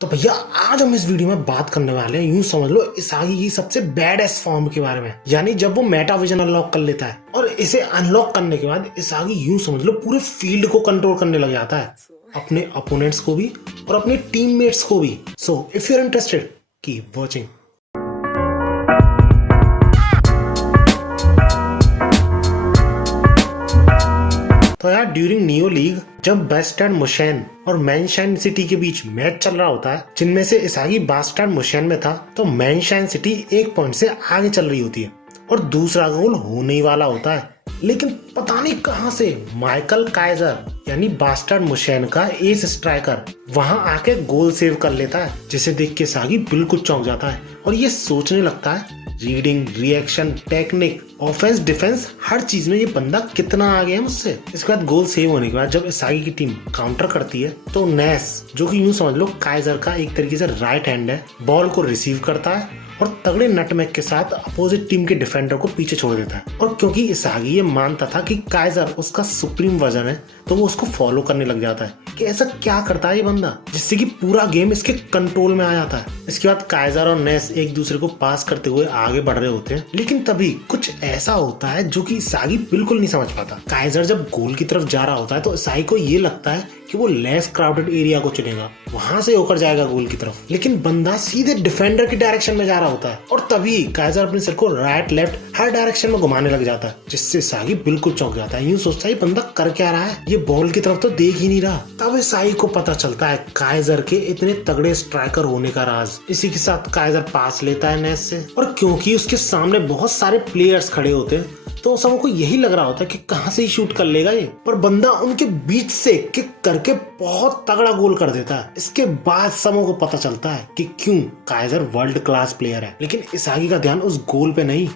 तो भैया आज हम इस वीडियो में बात करने वाले हैं, यूं समझ लो इसागी की सबसे बैड एस फॉर्म के बारे में। यानी जब वो मेटा विजन अनलॉक कर लेता है और इसे अनलॉक करने के बाद इसागी यूं समझ लो पूरे फील्ड को कंट्रोल करने लग जाता है, अपने अपोनेंट्स को भी और अपने टीममेट्स को भी। So if you are interested keep watching. तो यार ड्यूरिंग नियो लीग जब बास्टार्ड मुशेन और मैनशाइन सिटी के बीच मैच चल रहा होता है, जिनमें से इसागी बास्टार्ड मुशेन में था, तो मैनशाइन सिटी 1 पॉइंट से आगे चल रही होती है और दूसरा गोल होने ही वाला होता है। लेकिन पता नहीं कहां से माइकल काइजर यानी बास्टार्ड मुशेन का एस स्ट्राइकर वहां आके गोल सेव कर लेता है, जिसे देख के इसागी बिल्कुल चौंक जाता है और ये सोचने लगता है reading, reaction, technique, offense, defense, हर चीज में ये बंदा कितना आगे है मुझसे। इसके बाद गोल सेव होने के बाद जब इसागी की टीम काउंटर करती है तो नेस, जो कि यूं समझ लो काइजर का एक तरीके से राइट हैंड है, बॉल को रिसीव करता है और तगड़े नटमैग के साथ अपोजिट टीम के डिफेंडर को पीछे छोड़ देता है। और क्योंकि इसागी ये मानता था कि काइजर उसका सुप्रीम वर्जन है, तो वो उसको फॉलो करने लग जाता है कि ऐसा क्या करता है ये बंदा, जिससे कि पूरा गेम इसके कंट्रोल में आ जाता है। इसके बाद काइजर और नेस एक दूसरे को पास करते हुए आगे बढ़ रहे होते हैं, लेकिन तभी कुछ ऐसा होता है जो कि इसागी बिल्कुल नहीं समझ पाता। काइजर जब गोल की तरफ जा रहा होता है तो इसागी को ये लगता है कि वो लेस क्राउडेड एरिया को चुनेगा, वहां से होकर जाएगा गोल की तरफ, लेकिन बंदा सीधे डिफेंडर की डायरेक्शन में जा रहा होता है और तभी काइजर अपने सिर को राइट लेफ्ट हर डायरेक्शन में घुमाने लग जाता है, जिससे इसागी बिल्कुल चौंक जाता है। यूं सोचता है ये बंदा कर क्या रहा है, ये बॉल की तरफ तो देख ही नहीं रहा। तब इसागी को पता चलता है काइजर के इतने तगड़े स्ट्राइकर होने का राज। इसी के साथ काइजर पास लेता है नेस से, और क्योंकि उसके सामने बहुत सारे प्लेयर्स खड़े होते हैं तो सबको यही लग रहा होता है कि कहां से ही शूट कर लेगा ये, पर बंदा उनके बीच से किक करके बहुत तगड़ा गोल कर देता है। इसके बाद सबों को पता चलता है कि क्यों काइजर वर्ल्ड क्लास प्लेयर है। लेकिन इसागी का ध्यान उस गोल पे नहीं,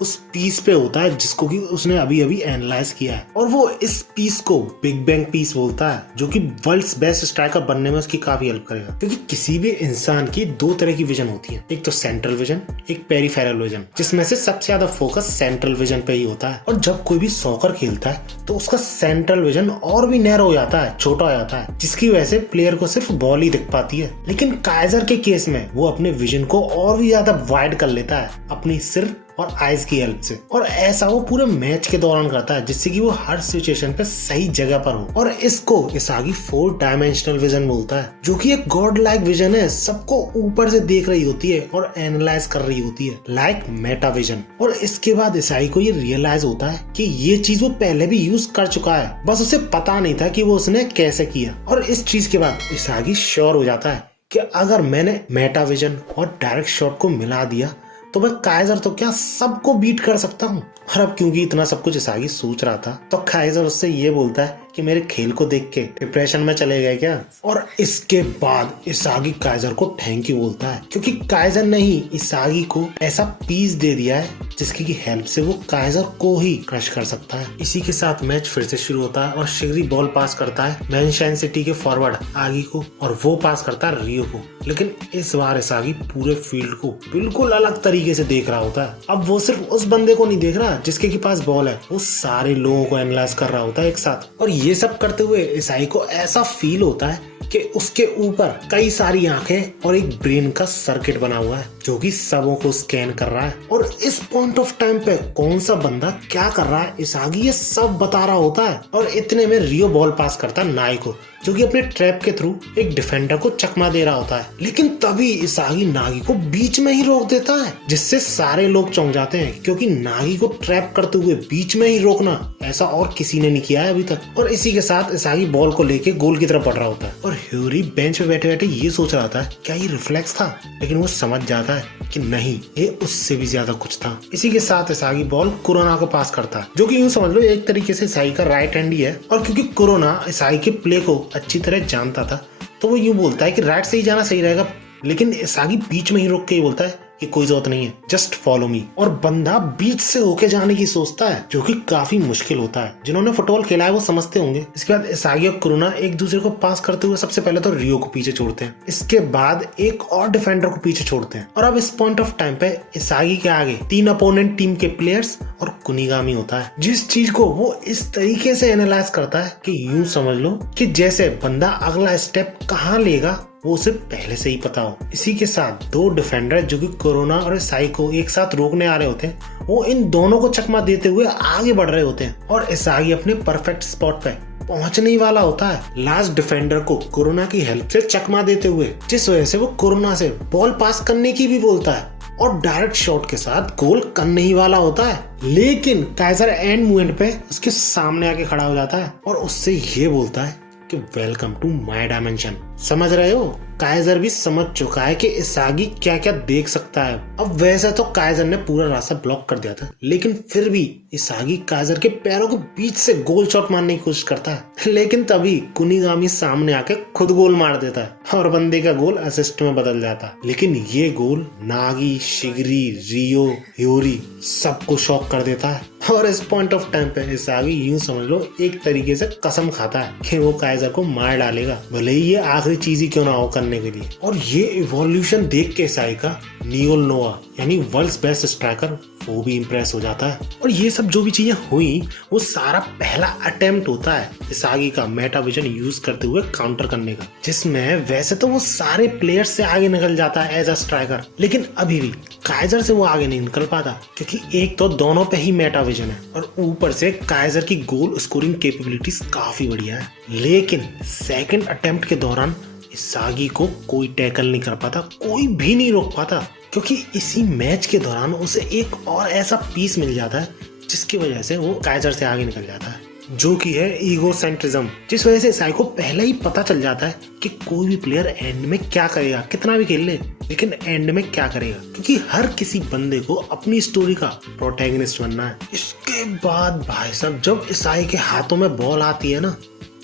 उस पीस पे होता है जिसको कि उसने अभी अभी एनालाइज किया है, और वो इस पीस को बिग बैंग पीस बोलता है, जो कि वर्ल्ड्स बेस्ट स्ट्राइकर बनने में उसकी काफी हेल्प करेगा। क्योंकि किसी भी इंसान की 2 तरह की विजन होती है, एक तो सेंट्रल विजन, एक पेरिफेरल विजन, जिसमें से सबसे ज्यादा फोकस सेंट्रल विजन पे ही होता है। और जब कोई भी सॉकर खेलता है तो उसका सेंट्रल विजन और भी नैरो हो जाता है, छोटा हो जाता है, जिसकी वजह से प्लेयर को सिर्फ बॉल ही दिख पाती है। लेकिन काइजर के केस में वो अपने विजन को और भी ज्यादा वाइड कर लेता है अपनी सिर और आइज की हेल्प से, और ऐसा वो पूरे मैच के दौरान करता है जिससे कि वो हर सिचुएशन पे सही जगह पर हो। और इसको इसागी 4 डायमेंशनल विजन बोलता है, जो कि एक गॉड लाइक विजन है, सबको ऊपर से देख रही होती है और एनालाइज कर रही होती है, लाइक मेटा विजन। और इसके बाद इसागी को ये रियलाइज होता है कि ये चीज वो पहले भी यूज कर चुका है, बस उसे पता नहीं था कि वो उसने कैसे किया। और इस चीज के बाद इसागी श्योर हो जाता है कि अगर मैंने मेटा विजन और डायरेक्ट शॉट को मिला दिया तो मैं काइजर तो क्या सबको बीट कर सकता हूँ। और अब क्योंकि इतना सब कुछ इसागी सोच रहा था तो काइजर उससे ये बोलता है कि मेरे खेल को देख के डिप्रेशन में चले गए क्या। और इसके बाद इसागी काइजर को थैंक यू बोलता है, क्योंकि काइजर ने ही इसागी को ऐसा पीस दे दिया है जिसकी की हेल्प से वो काइजर को ही क्रश कर सकता है। इसी के साथ मैच फिर से शुरू होता है और शिगरी बॉल पास करता है मैनशाइन सिटी के फॉरवर्ड आगी को, और वो पास करता है रियो को। लेकिन इस बार इसागी पूरे फील्ड को बिल्कुल अलग तरीके से देख रहा होता है। अब वो सिर्फ उस बंदे को नहीं देख रहा जिसके के पास बॉल है, वो सारे लोगों को एनालाइज कर रहा होता है एक साथ। और ये सब करते हुए इसागी को ऐसा फील होता है कि उसके ऊपर कई सारी आंखें और एक ब्रेन का सर्किट बना हुआ है, जो कि सबों को स्कैन कर रहा है। और इस पॉइंट ऑफ टाइम पे कौन सा बंदा क्या कर रहा है इसागी ये सब बता रहा होता है। और इतने में रियो बॉल पास करता है नाई को, जो कि अपने ट्रैप के थ्रू एक डिफेंडर को चकमा दे रहा होता है। लेकिन तभी इसागी नागी को बीच में ही रोक देता है, जिससे सारे लोग चौंक जाते हैं, क्योंकि नागी को ट्रैप करते हुए बीच में ही रोकना ऐसा और किसी ने नहीं किया है अभी तक। और इसी के साथ इसागी बॉल को लेके गोल की तरफ बढ़ रहा होता है और ह्यूरी बेंच पे बैठे बैठे ये सोच रहा था क्या ये रिफ्लेक्स था, लेकिन वो समझ जाता है कि नहीं, ये उससे भी ज्यादा कुछ था। इसी के साथ इसागी बॉल कोरोना को पास करता है, जो कि यूं समझ लो एक तरीके से इसागी का राइट हैंड ही है। और क्योंकि कोरोना इसागी के प्ले को अच्छी तरह जानता था तो वो यूं बोलता है कि राइट से ही जाना सही रहेगा, लेकिन इसागी बीच में ही रोक के ही बोलता है कि कोई जरूरत नहीं है, जस्ट फॉलो मी। और बंदा बीच से होके जाने की सोचता है, जो कि काफी मुश्किल होता है। जिन्होंने फुटबॉल खेला है वो समझते होंगे। इसके बाद इसागी और कोरोना एक दूसरे को पास करते हुए सबसे पहले तो रियो को पीछे छोड़ते हैं, इसके बाद एक और डिफेंडर को पीछे छोड़ते हैं। और अब इस पॉइंट ऑफ टाइम पे इसागी के आगे 3 अपोनेंट टीम के प्लेयर्स और कुनिगामी होता है, जिस चीज को वो इस तरीके से एनालाइज करता है कि यूं समझ लो कि जैसे बंदा अगला स्टेप कहाँ लेगा वो उसे पहले से ही पता हो। इसी के साथ दो डिफेंडर जो कि कोरोना और इसाई को एक साथ रोकने आ रहे होते हैं, वो इन दोनों को चकमा देते हुए आगे बढ़ रहे होते हैं और इसाई अपने परफेक्ट स्पॉट पे पहुंचने ही वाला होता है लास्ट डिफेंडर को कोरोना की हेल्प से चकमा देते हुए, जिस वजह से वो कोरोना से बॉल पास करने की भी बोलता है और डायरेक्ट शॉट के साथ गोल करने ही वाला होता है। लेकिन काइजर एंड मोमेंट पे उसके सामने आके खड़ा हो जाता है और उससे ये बोलता है कि वेलकम टू माय डायमेंशन। समझ रहे हो, काइजर भी समझ चुका है कि इसागी क्या क्या देख सकता है। अब वैसे तो काइजर ने पूरा रास्ता ब्लॉक कर दिया था, लेकिन फिर भी इसागी काइजर के पैरों के बीच से गोल शॉट मारने की कोशिश करता है, लेकिन तभी कुनिगामी सामने आके खुद गोल मार देता है और बंदे का गोल असिस्ट में बदल जाता है। लेकिन ये गोल नागी, शिगरी, रियो, ह्योरी सबको शॉक कर देता है और इस पॉइंट ऑफ टाइम पे इसागी यूं समझ लो एक तरीके से कसम खाता है कि वो काइजर को मार डालेगा, भले ही ये आखिरी चीज ही क्यों ना हो करने के लिए। और ये इवोल्यूशन देख के इसाई का नियोल नोआ यानी वर्ल्ड्स बेस्ट स्ट्राइकर वो भी इम्प्रेस हो जाता है। और ये सब जो भी चीजें हुई वो सारा पहला अटेम्प्ट होता है इसागी का मेटाविजन यूज करते हुए काउंटर करने का, जिसमें वैसे तो वो सारे प्लेयर्स से आगे निकल जाता है एज अ स्ट्राइकर, लेकिन अभी भी काइजर से वो आगे नहीं निकल पाता क्योंकि एक तो दोनों पे ही मेटाविजन है और ऊपर से काइजर की गोल स्कोरिंग कैपेबिलिटीज काफी बढ़िया है। लेकिन सेकंड अटेम्प्ट के दौरान इसागी को कोई टैकल नहीं कर पाता, कोई भी नहीं रोक पाता, क्योंकि इसी मैच के दौरान उसे एक और ऐसा पीस मिल जाता है जिसकी वजह से वो काइजर से आगे निकल जाता है, जो कि है ईगोसेंट्रिज्म, जिस वजह से इसाई को पहले ही पता चल जाता है कि कोई भी प्लेयर एंड में क्या करेगा, कितना भी खेल ले लेकिन एंड में क्या करेगा, क्योंकि हर किसी बंदे को अपनी स्टोरी का प्रोटैगनिस्ट बनना है। इसके बाद भाई साहब जब इसाई के हाथों में बॉल आती है ना,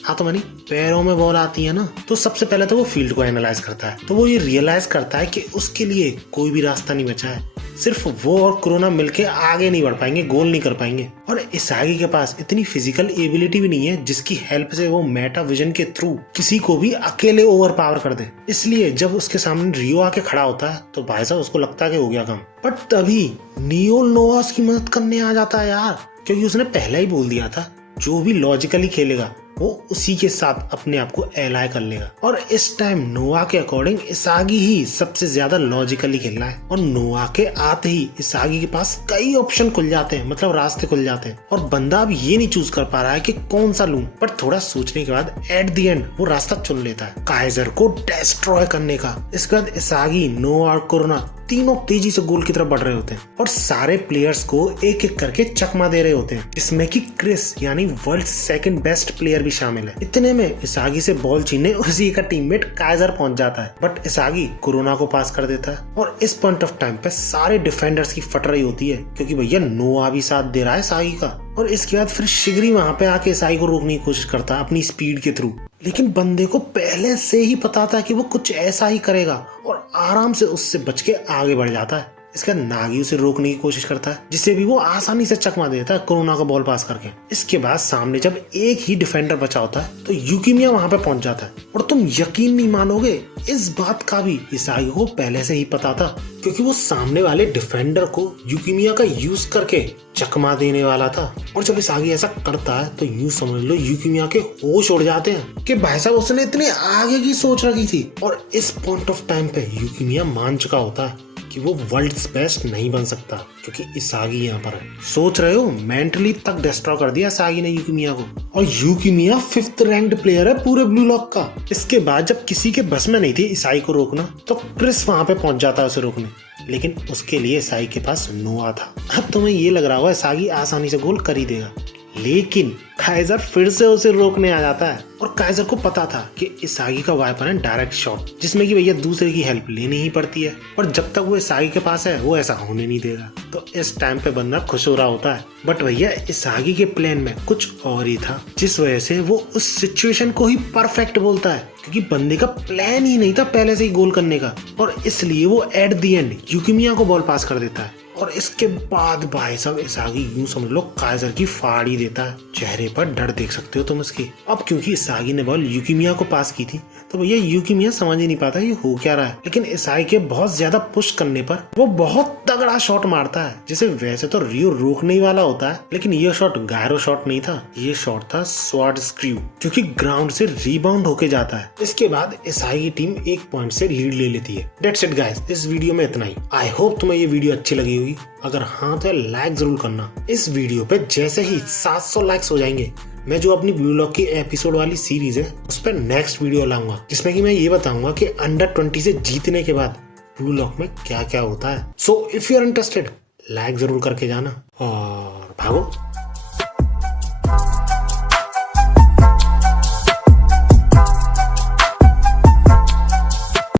हाथों में नहीं पैरों में बॉल आती है ना, तो सबसे पहले तो वो फील्ड को एनालाइज करता है। तो वो ये रियलाइज करता है कि उसके लिए कोई भी रास्ता नहीं बचा है, सिर्फ वो और कोरोना मिलके आगे नहीं बढ़ पाएंगे, गोल नहीं कर पाएंगे। और इसागी के पास इतनी फिजिकल एबिलिटी भी नहीं है जिसकी हेल्प से वो मेटा विजन के थ्रू किसी को भी अकेले ओवर पावर कर दे। इसलिए जब उसके सामने रियो आके खड़ा होता है तो भाई साहब उसको लगता है कि हो गया काम, बट तभी नियोल नोआ उसकी मदद करने आ जाता है यार, क्योंकि उसने पहले ही बोल दिया था जो भी लॉजिकली खेलेगा वो उसी के साथ अपने आप को एलाय कर लेगा। और इस टाइम नोआ के अकॉर्डिंग इसागी ही सबसे ज्यादा लॉजिकली खेल रहा है और नोआ के आते ही इसागी के पास कई ऑप्शन खुल जाते हैं, मतलब रास्ते खुल जाते हैं और बंदा अब ये नहीं चूज कर पा रहा है कि कौन सा लूं, पर थोड़ा सोचने के बाद एट द एंड वो रास्ता चुन लेता है काइजर को डिस्ट्रॉय करने का। इसके बाद इसागी, नोआ और कोरोना तीनों तेजी से गोल की तरफ बढ़ रहे होते हैं और सारे प्लेयर्स को एक एक करके चकमा दे रहे होते हैं, जिसमें कि क्रिस यानी वर्ल्ड सेकंड बेस्ट प्लेयर भी शामिल है। इतने में इसागी से बॉल छीनने उसी का टीममेट काइजर पहुंच जाता है, बट इसागी कोरोना को पास कर देता है और इस पॉइंट ऑफ टाइम पे सारे डिफेंडर्स की फट रही होती है क्योंकि भैया नोआ भी साथ दे रहा है इसागी का। और इसके बाद फिर शिगरी वहां पे आके इसागी को रोकने की कोशिश करता है अपनी स्पीड के थ्रू, लेकिन बंदे को पहले से ही पता था कि वो कुछ ऐसा ही करेगा और आराम से उससे बच के आगे बढ़ जाता है। इसका नागी उसे रोकने की कोशिश करता है जिसे भी वो आसानी से चकमा देता है कोरोना का बॉल पास करके। इसके बाद सामने जब एक ही डिफेंडर बचा होता है तो यूकीमिया वहां पे पहुंच जाता है और तुम यकीन नहीं मानोगे इस बात का भी इसागी को पहले से ही पता था, क्योंकि वो सामने वाले डिफेंडर को यूकीमिया का यूज करके चकमा देने वाला था। और जब इसागी ऐसा करता है तो यूं समझ लो यूकीमिया के होश उड़ जाते हैं कि भाई साहब उसने इतने आगे की सोच रखी थी। और इस पॉइंट ऑफ टाइम पे यूकीमिया मान चुका होता है कि वो वर्ल्ड्स बेस्ट नहीं बन सकता क्योंकि इसागी यहाँ पर है। सोच रहे हो मेंटली तक डिस्ट्रॉय कर दिया इसागी ने यूकीमिया को, और यूकीमिया 5th रैंक्ड प्लेयर है पूरे ब्लू लॉक का। इसके बाद जब किसी के बस में नहीं थी इसाई को रोकना तो क्रिस वहां पे पहुंच जाता है उसे रोकने, लेकिन उसके लिए इसाई के पास नोआ था। अब तुम्हें ये लग रहा होगा इसागी आसानी से गोल कर ही देगा, लेकिन काइजर फिर से उसे रोकने आ जाता है और काइजर को पता था कि इसागी का वेपन है डायरेक्ट शॉट, जिसमें कि भैया दूसरे की हेल्प लेनी ही पड़ती है और जब तक वो इसागी के पास है वो ऐसा होने नहीं देगा। तो इस टाइम पे बंदा खुश हो रहा होता है, बट भैया इसागी के प्लान में कुछ और ही था, जिस वजह से वो उस सिचुएशन को ही परफेक्ट बोलता है क्योंकि बंदे का प्लान ही नहीं था पहले से ही गोल करने का, और इसलिए वो एट द एंड यूकीमिया को बॉल पास कर देता है और इसके बाद भाई साहब इसागी यूं समझ लो काइजर की फाड़ ही देता है। चेहरे पर डर देख सकते हो तुम इसकी। अब क्योंकि इसागी ने बॉल यूकीमिया को पास की थी तो भैया यूकीमिया समझ ही नहीं पाता ये हो क्या रहा है, लेकिन इसागी के बहुत ज्यादा पुश करने पर वो बहुत तगड़ा शॉट मारता है जिसे वैसे तो रियो रोकने ही वाला होता है, लेकिन ये शॉट गायरो शॉट नहीं था, ये शॉट था स्वॉर्ड स्क्रू जो कि ग्राउंड से रीबाउंड होके जाता है। इसके बाद इसागी की टीम 1 पॉइंट से लीड ले लेती है। दैट्स इट गाइस, इस वीडियो में इतना ही। आई होप तुम्हें ये वीडियो अच्छी लगी होगी। अगर हाँ तो लाइक जरूर करना। इस वीडियो पे जैसे ही 700 लाइक्स हो जाएंगे मैं जो अपनी ब्लू लॉक की एपिसोड वाली सीरीज है उस पर नेक्स्ट वीडियो लाऊंगा जिसमें कि मैं ये बताऊंगा कि अंडर 20 से जीतने के बाद ब्लू लॉक में क्या क्या होता है। So if you are interested like जरूर करके जाना और भागो।